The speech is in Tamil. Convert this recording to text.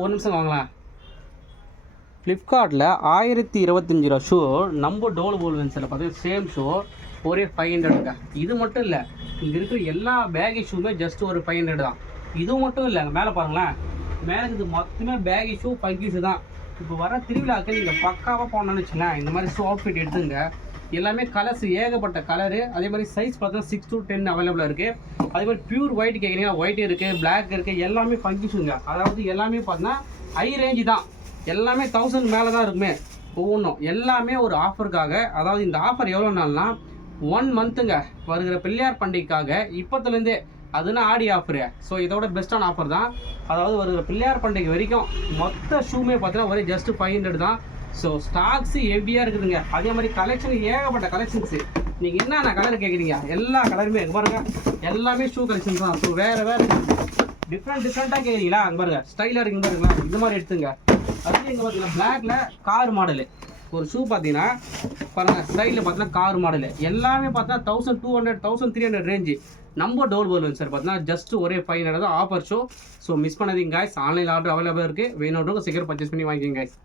ஒரு நிமிஷம் வாங்கலாம். ஃப்ளிப்கார்ட்டில் 1025 ரூபா ஷூ நம்ம டோல் போல்வென்ஸில் பார்த்தீங்கன்னா சேம் ஷூ ஒரே 500ங்க. இது மட்டும் இல்லை, இங்கே இருக்கிற எல்லா பேகி ஷூமே ஜஸ்ட் ஒரு 500 தான். இது மட்டும் இல்லை, மேலே பாருங்களேன், மேலே இது மொத்தமே பேகி ஷூ பங்கி ஷூ தான். இப்போ வர திருவிழாக்கு நீங்கள் பக்காவாக போனோன்னு வச்சுக்கலாம், இந்த மாதிரி ஷூ அவுட்ஃபிட் எடுத்துங்க. எல்லாமே கலர்ஸ் ஏகப்பட்ட கலரு, அதே மாதிரி சைஸ் பார்த்தீங்கன்னா 6 to 10 அவைலபிளாக இருக்குது. அதே மாதிரி பியூர் ஒயிட் கேட்குறீங்கன்னா ஒயிட் இருக்குது, பிளாக் இருக்குது, எல்லாமே பங்கி ஷூங்க. அதாவது எல்லாமே பார்த்தீங்கன்னா ஹை ரேஞ்சு தான், எல்லாமே 1000 மேலே தான் இருக்குமே ஒவ்வொன்றும். எல்லாமே ஒரு ஆஃபருக்காக, அதாவது இந்த ஆஃபர் எவ்வளோ நாள்னா 1 மந்த்துங்க, வருகிற பிள்ளையார் பண்டிகைக்காக இப்போத்துலேருந்தே. அதுனா ஆடி ஆஃபரு. ஸோ இதோட பெஸ்ட்டான ஆஃபர் தான். அதாவது வருகிற பிள்ளையார் பண்டிகை வரைக்கும் மொத்த ஷூமே பார்த்தீங்கன்னா ஒரே ஜஸ்ட் 500 தான். ஸோ ஸ்டாக்ஸு ஹெவியாக இருக்குதுங்க. அதே மாதிரி கலெக்ஷன் ஏகப்பட்ட கலெக்ஷன்ஸு. நீங்கள் என்னென்ன கலர் கேட்குறீங்க, எல்லா கலருமே பாருங்க, எல்லாமே ஷூ கலெக்ஷன்ஸ் தான். ஸோ வேறு டிஃப்ரெண்ட்டாக கேட்குறீங்களா, அங்கே பாருங்க ஸ்டைலாக இருக்குங்க பாருங்களா, இந்த மாதிரி எடுத்துங்க. அதுலேயும் இங்கே பார்த்தீங்கன்னா பிளாக்ல கார் மாடலு ஒரு ஷூ பார்த்தீங்கன்னா பாருங்கள், ஸ்டைலில் பார்த்தீங்கன்னா கார் மாடலு எல்லாமே பார்த்தா 1200 1300 ரேஞ்சு. நம்ம டோல் போல்வென்ஸ் சார் பார்த்தீங்கன்னா ஜஸ்ட் ஒரே 500 தான் ஆஃபர் ஷோ. ஸோ மிஸ் பண்ணாதீங்க காய்ஸ். ஆன்லைன் ஆர்டர் அவைலபிள் இருக்குது, வேணுன்றவங்க சீக்கிரம் பர்ச்சேஸ் பண்ணி வாங்கிக்கோங்க காய்ஸ்.